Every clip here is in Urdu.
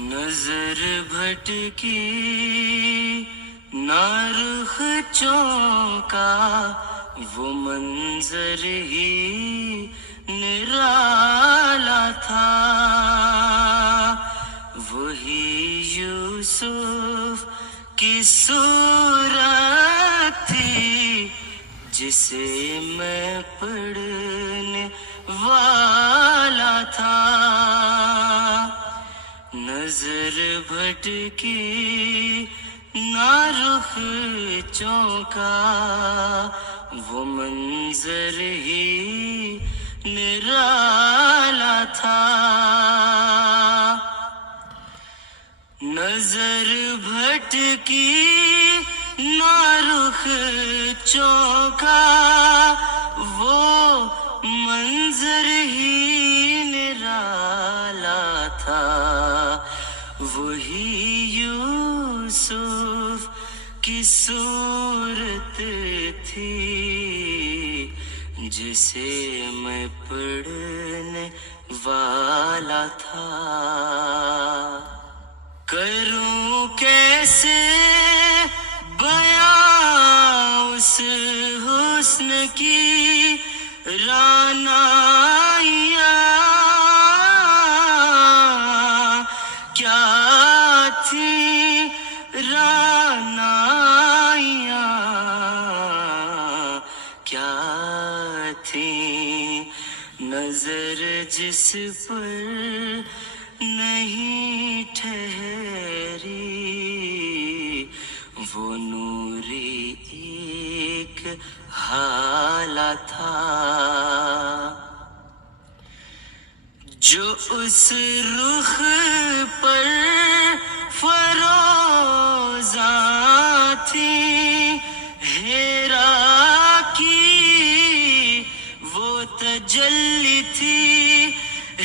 نظر بھٹکی نہ رخ چونکا، وہ منظر ہی نرالا تھا، وہی یوسف کی صورت تھی جسے میں پڑھنے والا تھا۔ نظر بھٹکی نہ رخ چونکا، وہ منظر ہی نرالا تھا، نظر بھٹکی نہ رخ چونکا، وہ منظر ہی نرالا تھا، وہی یوسف کی صورت تھی جسے میں پڑھنے والا تھا۔ کروں کیسے بیاں اس حسن کی رعنائیاں، کیا تھیں رعنائیاں، کیا تھیں، نظر جس پر نہیں ٹھہری، وہ نوری ایک حالہ تھا، جو اس رخ پر فروزاں تھی، ہیرا کی وہ تجلی تھی،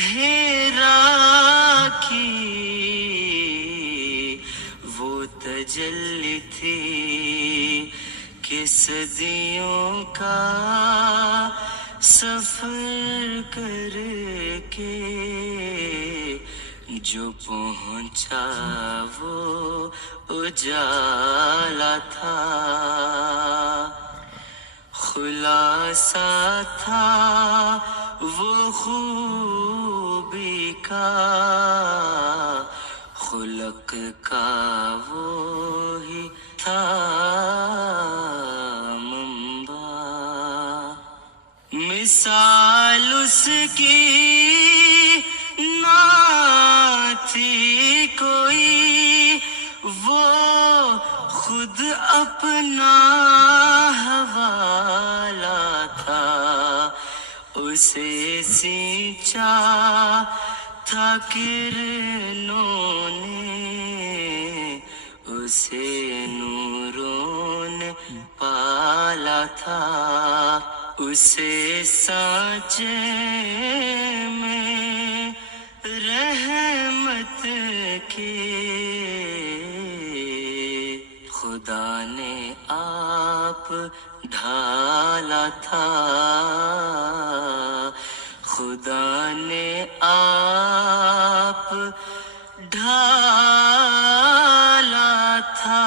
ہیرا کی وہ تجلی تھی، کہ صدیوں کا سفر کر کے جو پہنچا وہ اجالا تھا، خلاصہ تھا وہ خوبی کا، خلق کا وہی تھا منبع، مثال اس کی نہ تھی کوئی، وہ خود اپنا حوالہ تھا، اسے سینچا تھا کرنوں نے، اسے نوروں نے پالا تھا، اسے سانچے میں رحمت کے خدا نے آپ ڈھالا تھا، خدا نے آپ ڈھالا تھا۔